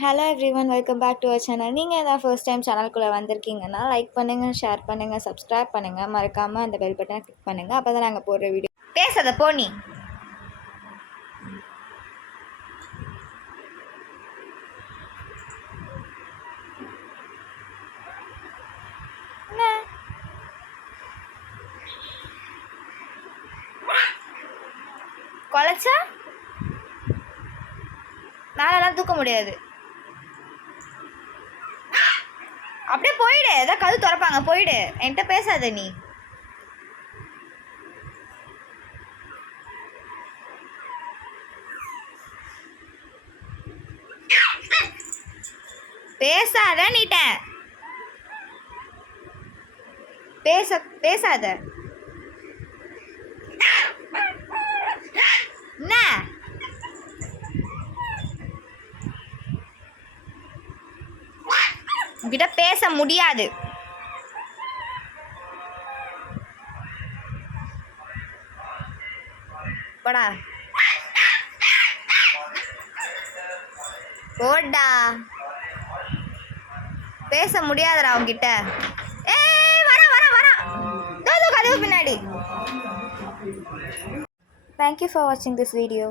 Hello everyone, welcome back to our channel. நீங்கள் ஏதாவது first time சேனலுக்குள்ளே வந்திருக்கீங்கன்னா லைக் பண்ணுங்கள், ஷேர் பண்ணுங்கள், சப்ஸ்கிரைப் பண்ணுங்கள். மறக்காமல் அந்த பெல் பட்டனை கிளிக் பண்ணுங்கள். அப்போ தான் நாங்கள் போடுற வீடியோ. பேசாத போனி. கொலைச்சா மேலெல்லாம் தூக்க முடியாது. அப்படியே போயிடு. ஏதாவது கது திறப்பாங்க, போயிடு. என்கிட்ட பேசாத நீ. பேசாத நீட்ட. பேசாத. என்ன உன்கிட்ட பேச முடியாது. போடா போடா. பேச முடியாதுடா உன்கிட்ட. கதவு பின்னாடி. Thank you for watching this video.